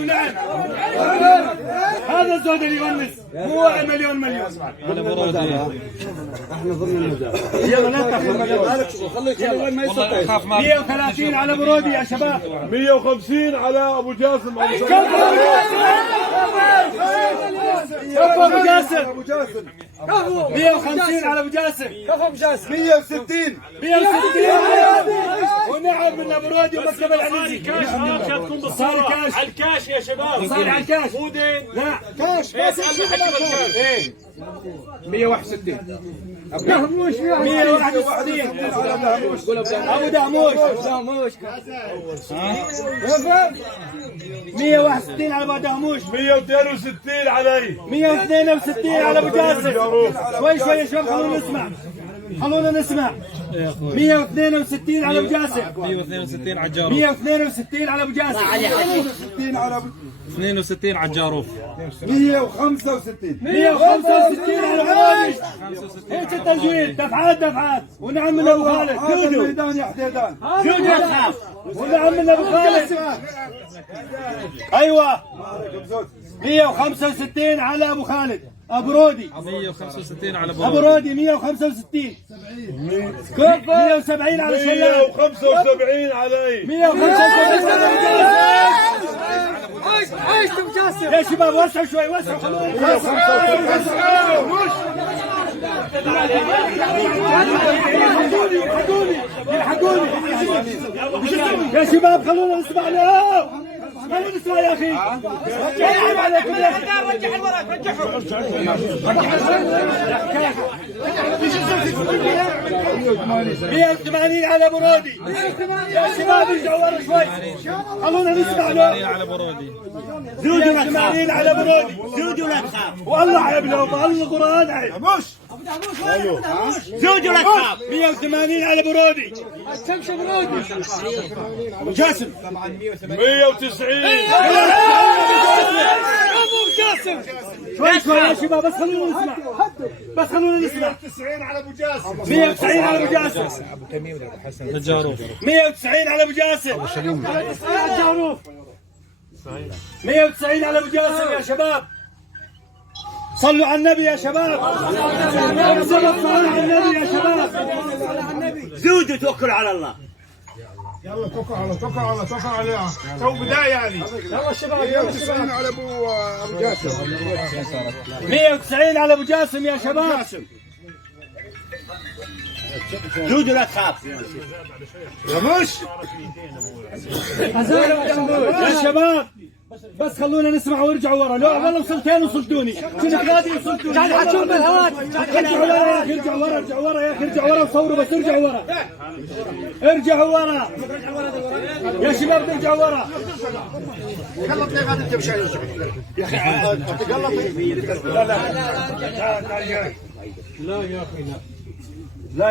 نعم هذا الزود اللي يونس هو مليون على برودي. احنا ضمن المجال. يلا لا تخافوا خليك يلا ما يستطيع. 130 على برودي يا شباب. 150 على ابو جاسم. كفو ابو جاسم. 150 على ابو جاسم. كفو ابو جاسم. 160 ونعم من برودي ومكتب العنيزي. كاش تكون بالصالة على الكاش يا شباب. صار على الكاش مو دين. لا كاش بس اسأل حكم الكاش. ايه 161 دهموش 161 ابو دهموش 161 على ابو دهموش. 162 علي. 162 على ابو جاسم. شوي يا شباب خلونا نسمع 162 على ابو جاسم. 162 على الجاروف. 162 على ابو جاسم. 160 على 62 على الجاروف. 165 165 على برودي. هيك التسجيل دفعات ونعم من ابو خالد. هذا الميدان يا حديدان. ونعم من ابو خالد. ايوه 165 على ابو خالد ابو رودي. 165 على ابو رودي 165. 170 على شلال. 175 علي. 175 يا شباب وسعوا شوي وسعوا. يلحقوني يا شباب خلونا نسمع له. خلونا نسمع يا اخي. رجع الورق رجعه. 180 على برودي. يا شباب ارجعوا ورا شوي. خلونا نسمع له. على برودي. 180 على برودي. زودوا لا تخاف. والله عيب لهم والله القرآن عيب. زودوا لا تخاف. 180 على برودي. ابو جاسم 190. شوي يا شباب بس خلونا نسمع 190 على ابو جاسم. 190 على ابو جاسم. الجاروف. 190 على ابو جاسم. 190 على ابو جاسم يا شباب. صلوا على النبي يا شباب. صلوا على النبي يا شباب. زودوا توكلوا على الله. يلا توكل عليها. تو بدايه يعني. يلا الشباب 190 على ابو جاسم. 190 على ابو جاسم يا شباب. زودوا لا تخاف. يا شباب بس خلونا نسمع وارجعوا ورا. لو والله وصلتين وصلتوني. كنت غادي وصلتوني. كان حتشوف بالهواء. ارجعوا ورا يا اخي ارجعوا ورا وصوروا بس ارجعوا ورا. يا شباب ارجعوا ورا. يلا طيب هذا انت مش يا اخي يلا لا يا اخي لا.